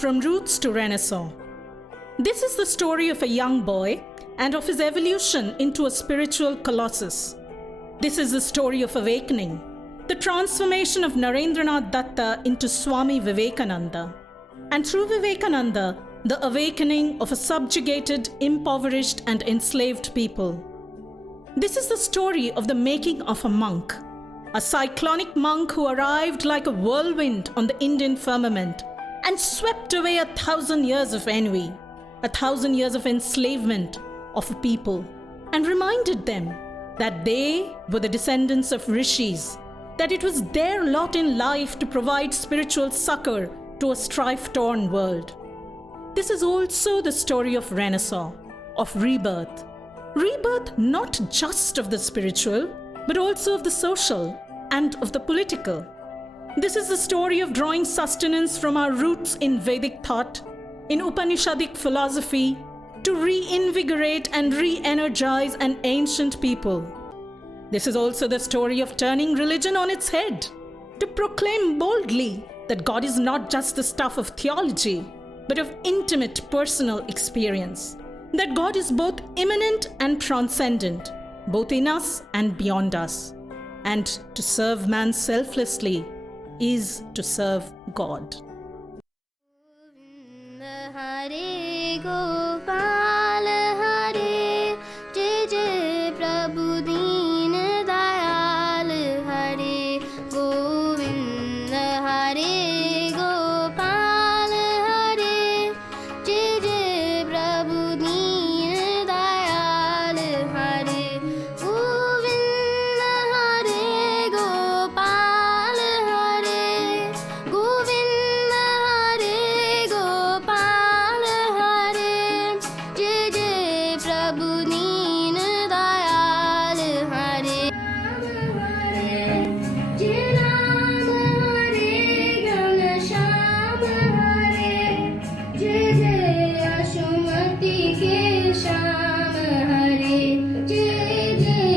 From Roots to Renaissance. This is the story of a young boy and of his evolution into a spiritual colossus. This is the story of awakening, the transformation of Narendranath Datta into Swami Vivekananda, and through Vivekananda, the awakening of a subjugated, impoverished and enslaved people. This is the story of the making of a monk, a cyclonic monk who arrived like a whirlwind on the Indian firmament and swept away 1,000 years of ennui, 1,000 years of enslavement of a people, and reminded them that they were the descendants of rishis, that it was their lot in life to provide spiritual succor to a strife-torn world. This is also the story of Renaissance, of rebirth. Rebirth not just of the spiritual, but also of the social and of the political. This is the story of drawing sustenance from our roots in Vedic thought, in Upanishadic philosophy, to reinvigorate and re-energize an ancient people. This is also the story of turning religion on its head, to proclaim boldly that God is not just the stuff of theology, but of intimate personal experience. That God is both immanent and transcendent, both in us and beyond us. And to serve man selflessly is to serve God. Hare Gopal Hare Jai Jai Prabhu Deen Dayal Hare Govinda Hare Gopal Hare Jai Jai Prabhu Deen Dayal Hare Govinda Hare Gopal Hare Govinda Hare Gopal Hare Jai Jai Prabhu Deen Dayal Hare Jai Ram Hare Gana Shyam Hare Jai Jai Ashumati Ke Shyam Hare Jai Jai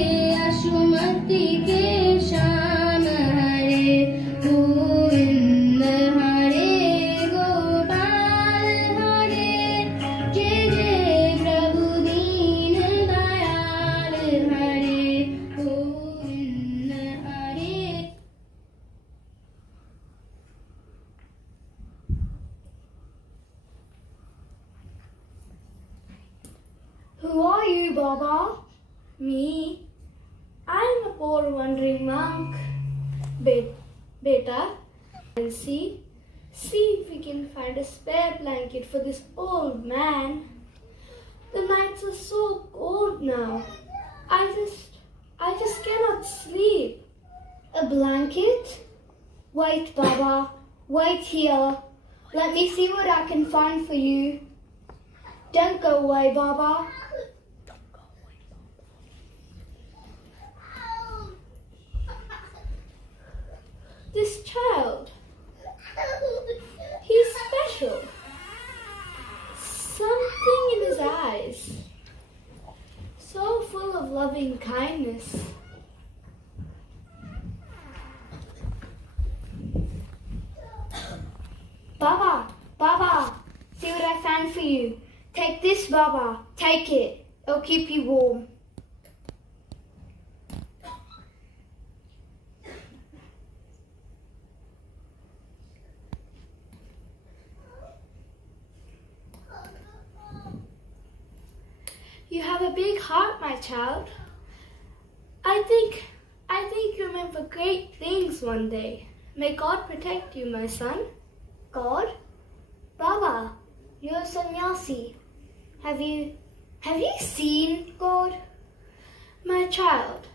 Ashumati Ke Shyam Hare Govinda Hare Gopal Hare Jai Jai Prabhu Deen Dayal Hare Govinda Hare. Who are you, Baba? Me? I'm a poor wandering monk. Beta, and see if we can find a spare blanket for this old man. The nights are so cold now. I just cannot sleep. A blanket? Wait, Baba. Wait here. Let me see what I can find for you. Don't go away, Baba. This child, he's special. Something in his eyes, so full of loving kindness. Baba, see what I found for you. Take this, Baba. Take it. It'll keep you warm. You have a big heart, my child. I think you're meant for great things one day. May God protect you, my son. God? Baba, you're a sannyasi. Have you seen God? My child,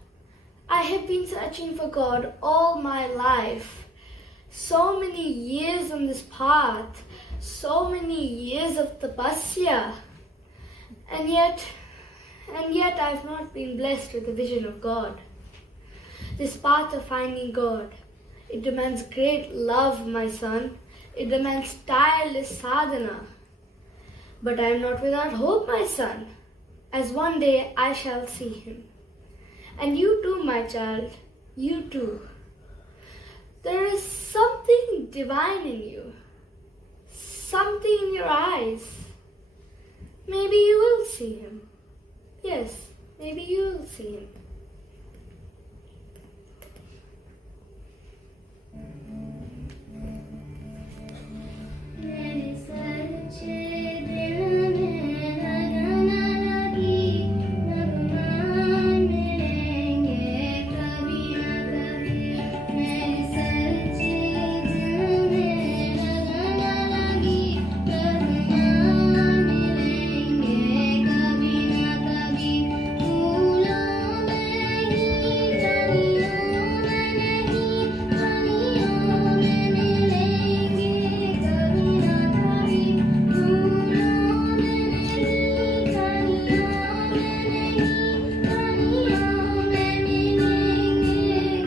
I have been searching for God all my life. So many years on this path, so many years of tapasya. And yet I've not been blessed with a vision of God. This path of finding God, it demands great love, my son. It demands tireless sadhana. But I am not without hope, my son, as one day I shall see him. And you too, my child, you too. There is something divine in you, something your eyes. Maybe you will see him. Yes, maybe you will see him. मेरे सच्चे दिल में लगन लगी भगवान मिलेंगे कभी ना कभी मेरे सच्चे दिल में लगन लगी भगवान मिलेंगे कभी ना कभी फूलों में ही कलियों में नहीं कलियों में मिलेंगे कभी ना कभी फूलों में नहीं कलियों में नहीं कलियों में मिलेंगे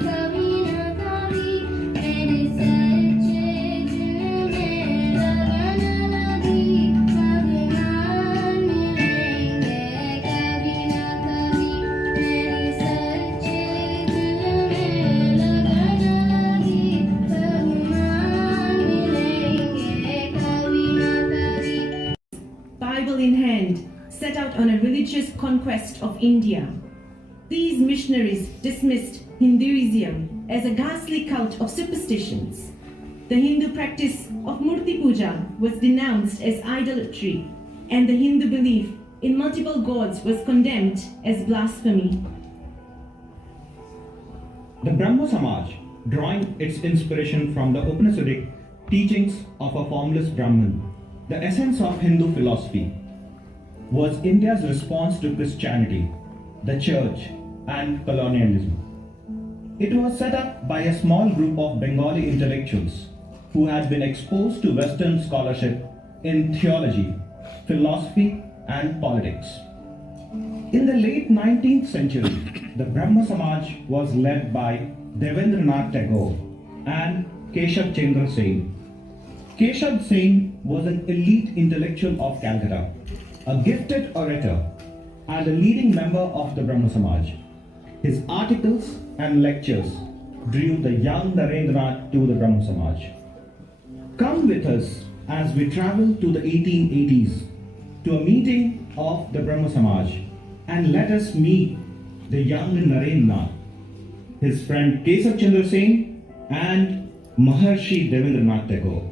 कभी ना कभी मेरे सच्चे दिल में लगन लगी भगवान मिलेंगे कभी ना कभी मेरे सच्चे दिल में लगन लगी भगवान मिलेंगे कभी ना कभी Bible in hand, set out on a religious conquest of India. These missionaries dismissed Hinduism as a ghastly cult of superstitions. The Hindu practice of Murti Puja was denounced as idolatry, and the Hindu belief in multiple gods was condemned as blasphemy. The Brahmo Samaj, drawing its inspiration from the Upanishadic teachings of a formless Brahman, the essence of Hindu philosophy, was India's response to Christianity, the church, and colonialism. It was set up by a small group of Bengali intellectuals who had been exposed to Western scholarship in theology, philosophy, and politics. In the late 19th century, the Brahmo Samaj was led by Devendranath Tagore and Keshav Chandra Sen. Keshav Sen was an elite intellectual of Calcutta, a gifted orator, and a leading member of the Brahmo Samaj. His articles and lectures drew the young Narendranath to the Brahmo Samaj. Come with us as we travel to the 1880s to a meeting of the Brahmo Samaj, and let us meet the young Narendranath, his friend Keshav Chandra Sen, and Maharshi Devendranath Tagore.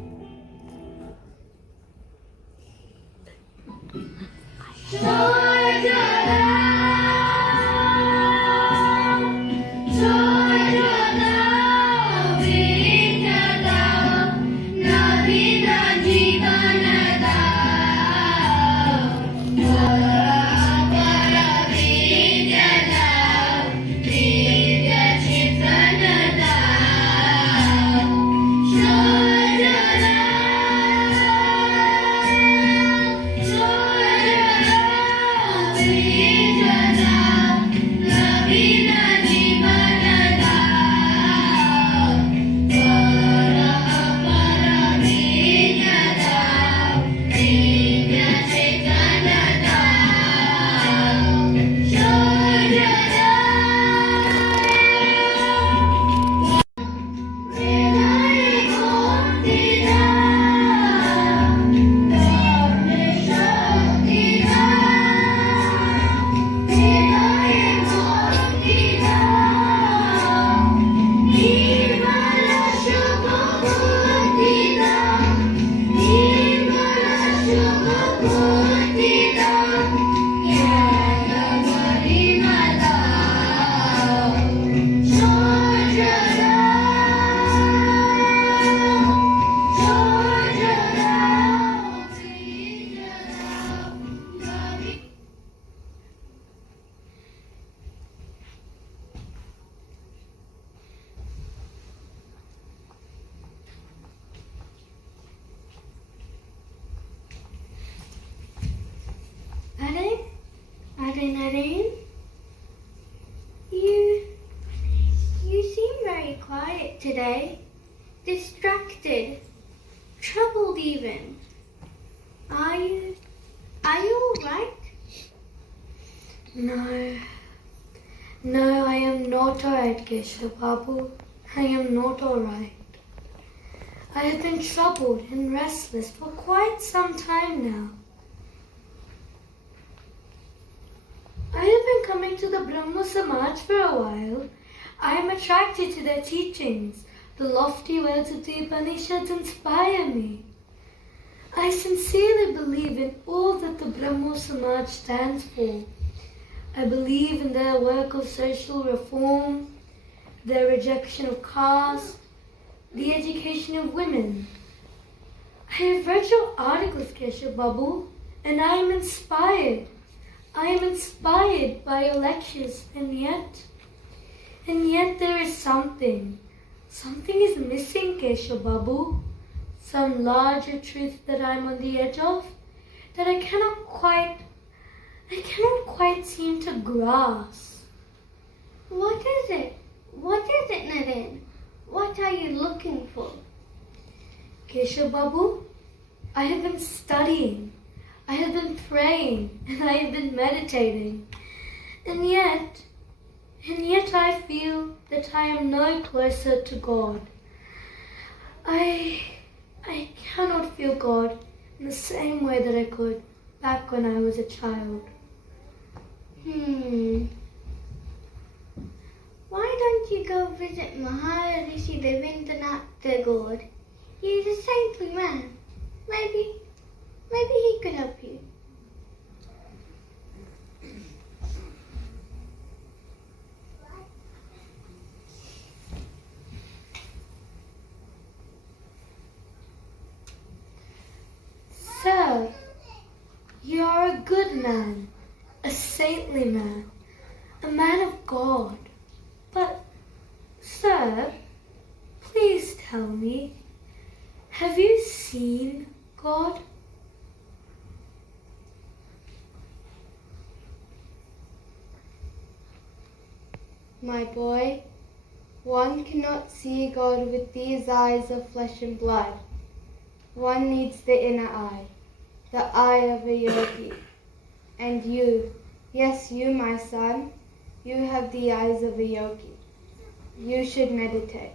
Naren, you seem very quiet today, distracted, troubled even. Are you all right? No, I am not alright, Keshav Babu. I am not alright. I have been troubled and restless for quite some time now. I have been coming to the Brahmo Samaj for a while. I am attracted to their teachings. The lofty words of the Upanishads inspire me. I sincerely believe in all that the Brahmo Samaj stands for. I believe in their work of social reform, their rejection of caste, the education of women. I have read your articles, Keshav Babu, and I am inspired. I am inspired by your lectures, and yet there is something. Something is missing, Keshav Babu. Some larger truth that I am on the edge of, that I cannot quite seem to grasp. What is it? What is it, Naren? What are you looking for? Keshav Babu, I have been studying, I have been praying, and I have been meditating. And yet I feel that I am no closer to God. I cannot feel God in the same way that I could back when I was a child. Why don't you go visit Maharishi Devendranath Tagore? He is a saintly man. Maybe he could help you. Sir, you are a good man, a saintly man, a man of God. But, sir, please tell me, have you seen God? My boy, one cannot see God with these eyes of flesh and blood. One needs the inner eye, the eye of a yogi. And you, yes, you, my son, you have the eyes of a yogi. You should meditate.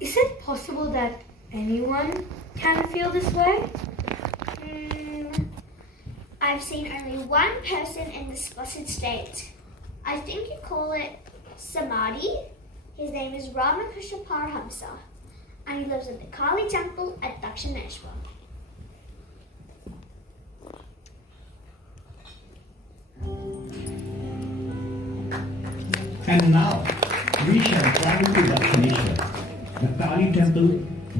Is it possible that anyone can feel this way? I've seen only one person in this blessed state. I think you call it Samadhi. His name is Ramakrishna Paramahamsa, and he lives in the Kali temple at Dakshineshwar. And now we shall travel to Dakshineshwar, the Kali temple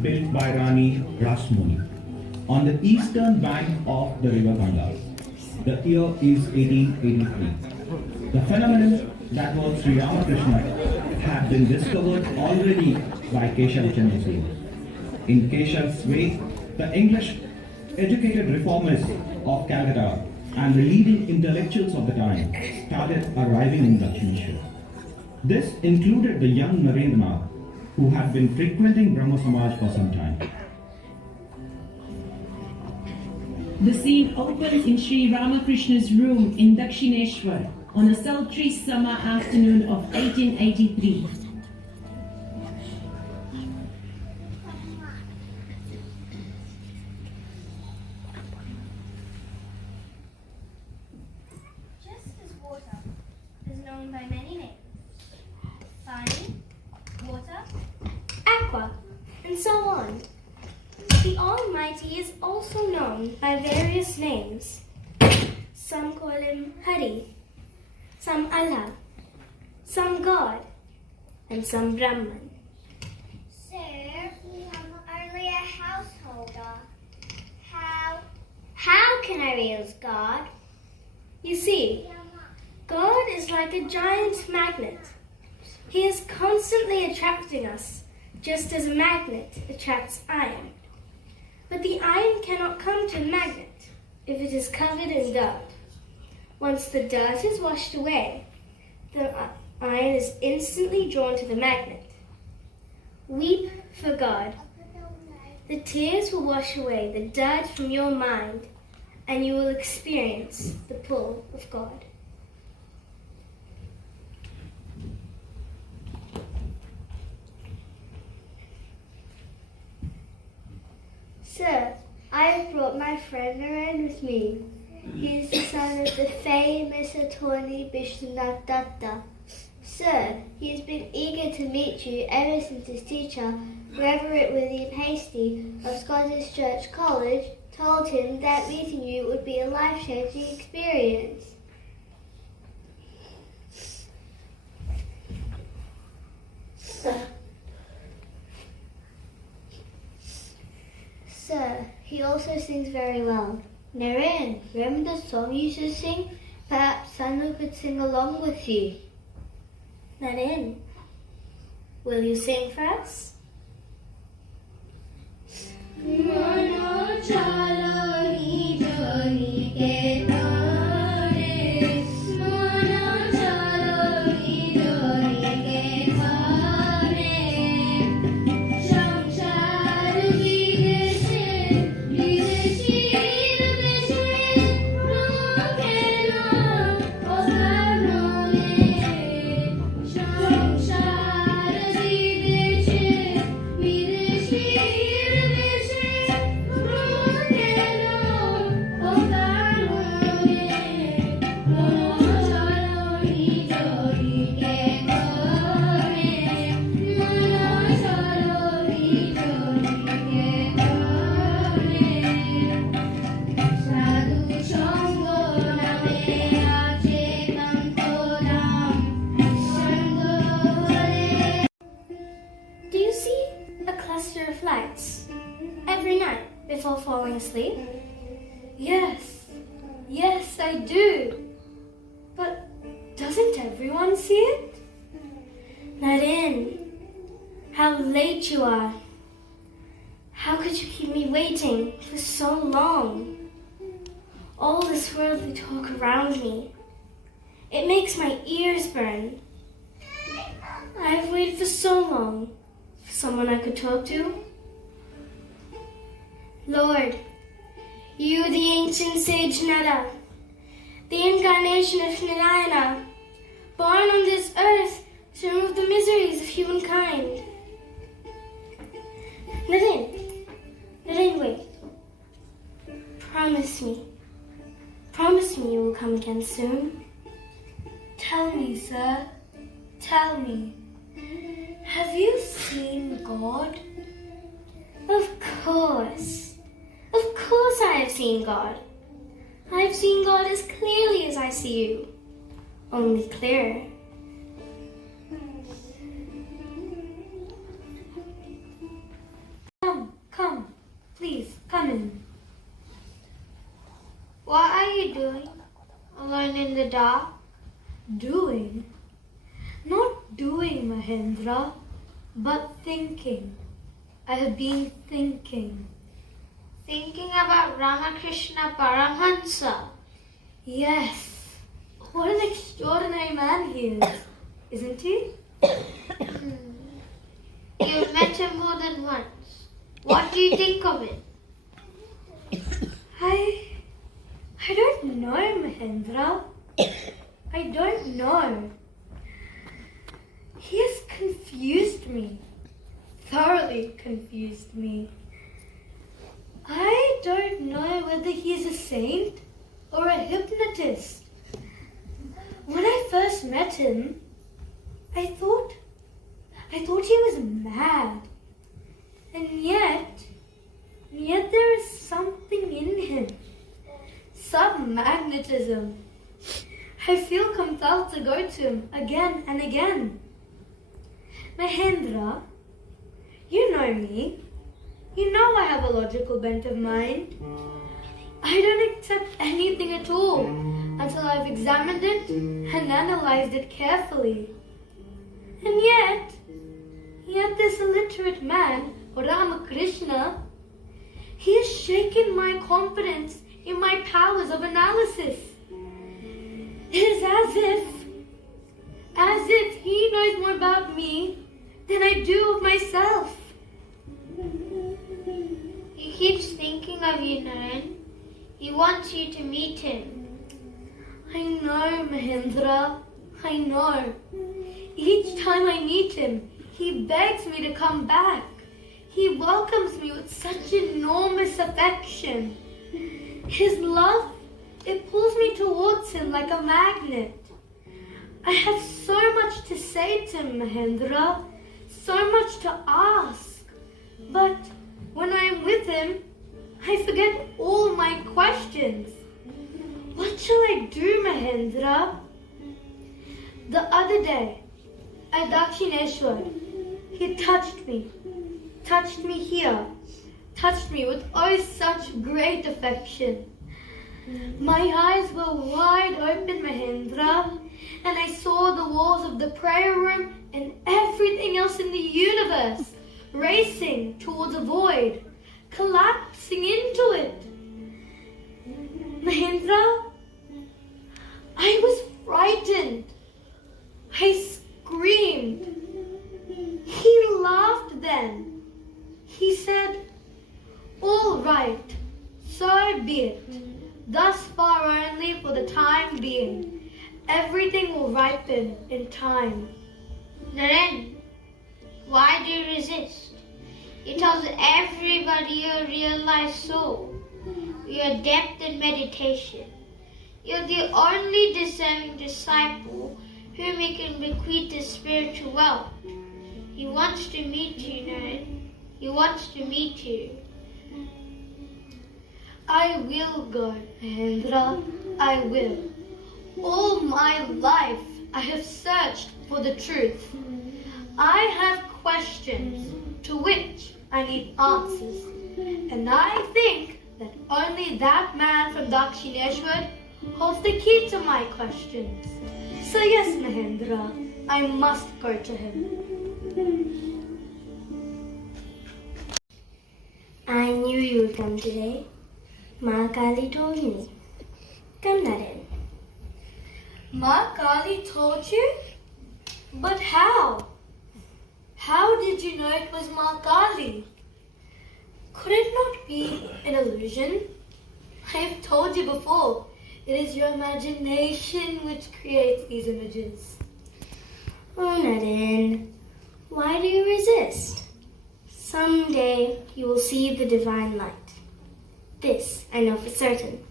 built by Rani Rasmuni on the eastern bank of the river Ganga. The year is 1883. The phenomenon that was Sri Ramakrishna had been discovered already by Keshav Chandra Sen. In Keshav's way, the English educated reformers of Calcutta and the leading intellectuals of the time started arriving in Dakshineshwar. This included the young Narendranath, who had been frequenting Brahmo Samaj for some time. The scene opens in Sri Ramakrishna's room in Dakshineshwar on a sultry summer afternoon of 1883. Just as water is known by many names, Pani, water, aqua, and so on, the Almighty is also known by various names. Some call him Hari, some Allah, some God, and some Brahman. Sir, I'm only a householder. How can I realize God? You see, God is like a giant magnet. He is constantly attracting us, just as a magnet attracts iron. But the iron cannot come to the magnet if it is covered in dirt. Once the dirt is washed away, the iron is instantly drawn to the magnet. Weep for God. The tears will wash away the dirt from your mind, and you will experience the pull of God. Sir, I have brought my friend Naren with me. He is the son of the famous attorney Bishnath Datta. Sir, he has been eager to meet you ever since his teacher, Reverend William Hasty of Scottish Church College, told him that meeting you would be a life-changing experience. Sir, he also sings very well. Naren, remember the song you used to sing? Perhaps Sanu could sing along with you. Naren, will you sing for us? Do you see a cluster of lights every night before falling asleep? Yes, I do. But doesn't everyone see it? Naren, how late you are. How could you keep me waiting for so long? All this worldly talk around me, it makes my ears burn. I have waited for so long for someone I could talk to. Lord, you the ancient sage Nara, the incarnation of Narayana, born on this earth to remove the miseries of humankind. Naren, wait. Promise me you will come again soon. Tell me, sir. Tell me. Have you seen God? Of course I have seen God. I have seen God as clearly as I see you, only clearer. Come, please, come in. What are you doing? Alone in the dark? Doing? Not doing, Mahendra, but thinking. I have been thinking. Thinking about Ramakrishna Paramahansa. Yes. What an extraordinary man he is, isn't he? You've met him more than once. What do you think of it? I don't know, Mahendra. I don't know. He has confused me. Thoroughly confused me. I don't know whether he is a saint or a hypnotist. When I first met him, I thought he was mad. And yet there is something in him. Some magnetism. I feel compelled to go to him again and again. Mahendra, you know me. You know I have a logical bent of mind. I don't accept anything at all until I've examined it and analyzed it carefully. And yet this illiterate man, Ramakrishna, he has shaken my confidence in my powers of analysis. It is as if he knows more about me than I do of myself. He keeps thinking of you, Naren. He wants you to meet him. I know, Mahendra. I know. Each time I meet him, he begs me to come back. He welcomes me with such enormous affection. His love, it pulls me towards him like a magnet. I have so much to say to him, Mahendra, so much to ask. But when I am with him, I forget all my questions. What shall I do, Mahendra? The other day, at Dakshineshwar, he touched me here, touched me with oh such great affection. My eyes were wide open, Mahendra, and I saw the walls of the prayer room and everything else in the universe racing towards a void, collapsing into it. Mahendra, I was frightened. I screamed. He laughed then. He said, "All right, so be it. Thus far only for the time being. Everything will ripen in time." Naren, why do you resist? He tells everybody you're a realized soul. You're adept in meditation. You're the only deserving disciple whom he can bequeath his spiritual wealth. He wants to meet you, Naren. He wants to meet you. I will go, Mahendra. I will. All my life I have searched for the truth. I have questions to which I need answers. And I think that only that man from Dakshineshwar holds the key to my questions. So yes, Mahendra, I must go to him. I knew you would come today. Ma Kali told me. Come, Naren. Ma Kali told you? But how? How did you know it was Ma Kali? Could it not be an illusion? I have told you before, it is your imagination which creates these images. Oh, Naren, why do you resist? Someday you will see the divine light. This I know for certain.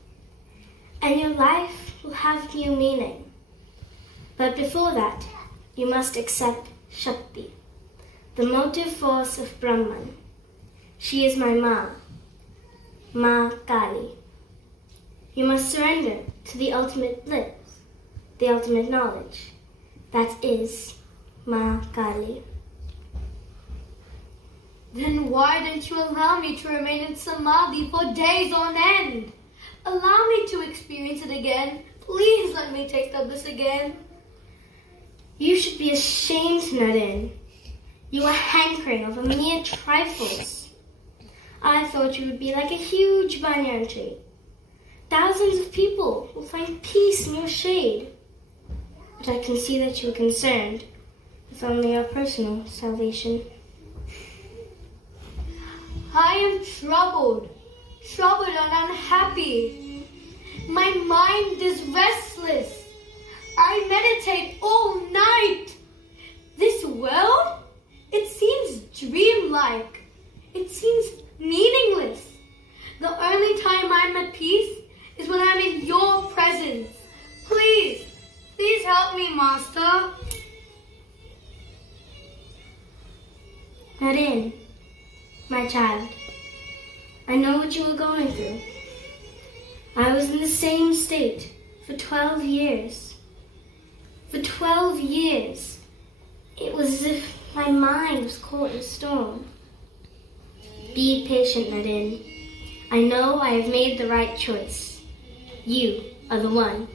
And your life will have new meaning. But before that, you must accept Shakti, the motive force of Brahman. She is my Ma Kali. You must surrender to the ultimate bliss, the ultimate knowledge. That is Ma Kali. Then why don't you allow me to remain in Samadhi for days on end? Allow me to experience it again. Please let me taste of this again. You should be ashamed, Naren. You are hankering over mere trifles. I thought you would be like a huge banyan tree. Thousands of people will find peace in your shade. But I can see that you are concerned with only your personal salvation. I am troubled and unhappy. My mind is restless. I meditate all night. This world, it seems dreamlike. It seems meaningless. The only time I'm at peace is when I'm in your presence. Please help me, Master. Naren, my child, I know what you were going through. I was in the same state for 12 years. For 12 years, it was as if my mind was caught in a storm. Be patient, Naren. I know I have made the right choice. You are the one.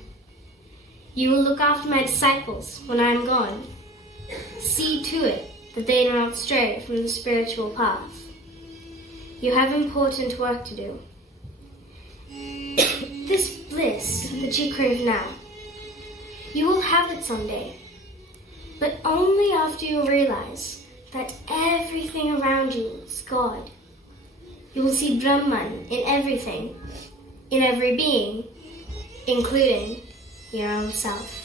You will look after my disciples when I am gone. See to it that they do not stray from the spiritual path. You have important work to do. This bliss that you crave now, you will have it someday, but only after you realize that everything around you is God. You will see Brahman in everything, in every being, including your own self.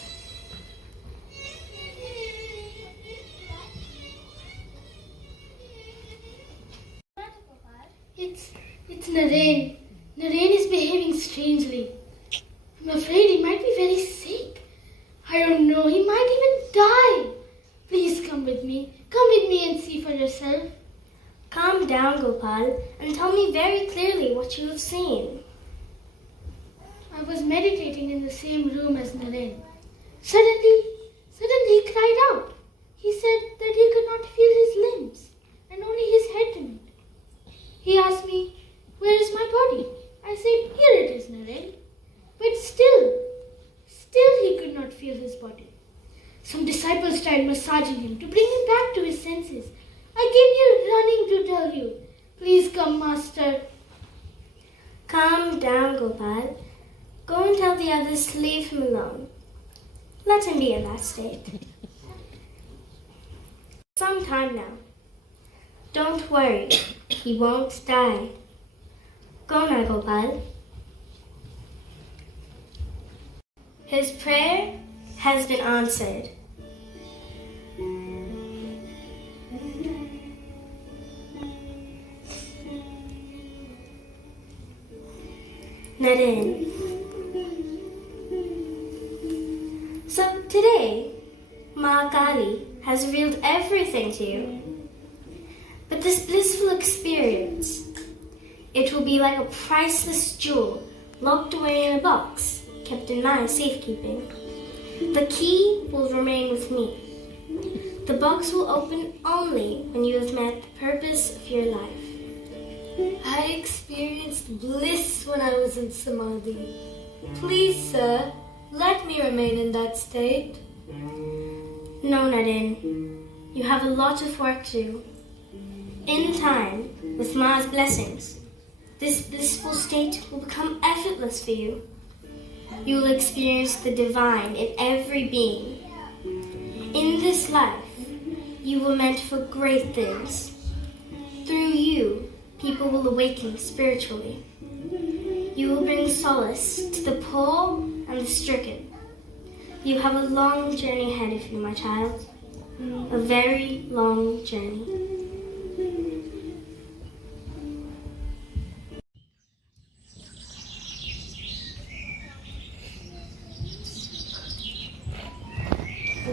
It's Naren. Naren is behaving strangely. I'm afraid he might be very sick. I don't know, he might even die. Please come with me. Come with me and see for yourself. Calm down, Gopal, and tell me very clearly what you have seen. I was meditating in the same room as Naren. Suddenly he cried out. He said that he could not feel his limbs and only his head remained. He asked me, "Where is my body?" I said, "Here it is, Naren." But still he could not feel his body. Some disciples tried massaging him to bring him back to his senses. I came here running to tell you. Please come, Master. Calm down, Gopal. Go and tell the others to leave him alone. Let him be in that state. Some time now. Don't worry, he won't die. Go now, Gopal. His prayer has been answered. Naren. So today, Ma Kali has revealed everything to you. But this blissful experience, it will be like a priceless jewel locked away in a box, kept in my safekeeping. The key will remain with me. The box will open only when you have met the purpose of your life. I experienced bliss when I was in Samadhi. Please, sir, let me remain in that state. No, Naren. You have a lot of work to do. In time, with Ma's blessings, this blissful state will become effortless for you. You will experience the divine in every being. In this life, you were meant for great things. Through you, people will awaken spiritually. You will bring solace to the poor and the stricken. You have a long journey ahead of you, my child. A very long journey.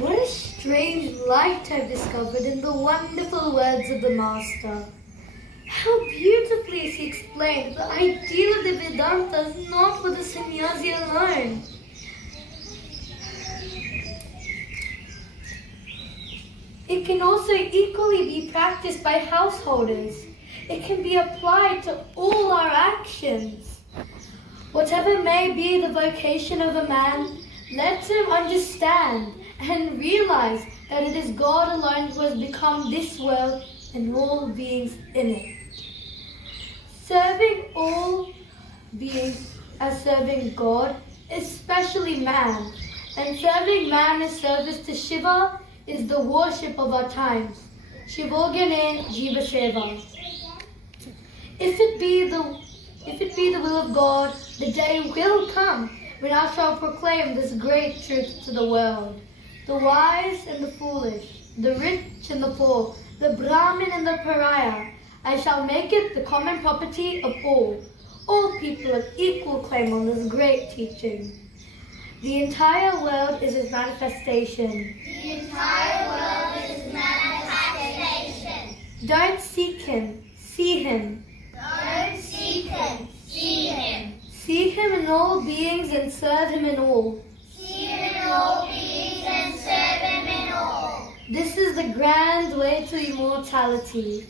What a strange light I've discovered in the wonderful words of the Master. How beautifully he explained the ideal of the Vedanta is not for the sannyasi alone. It can also equally be practiced by householders. It can be applied to all our actions. Whatever may be the vocation of a man, let him understand and realize that it is God alone who has become this world and all beings in it. Serving all beings as serving God, especially man, and serving man as service to Shiva is the worship of our times. Shivogane Jiva Seva. If it be the will of God, the day will come when I shall proclaim this great truth to the world. The wise and the foolish, the rich and the poor, the Brahmin and the pariah, I shall make it the common property of all. All people have equal claim on this great teaching. The entire world is his manifestation. The entire world is manifestation. Don't seek him, see him. Don't seek him, see him. See him in all beings and serve him in all. See him in all beings and serve him in all. This is the grand way to immortality.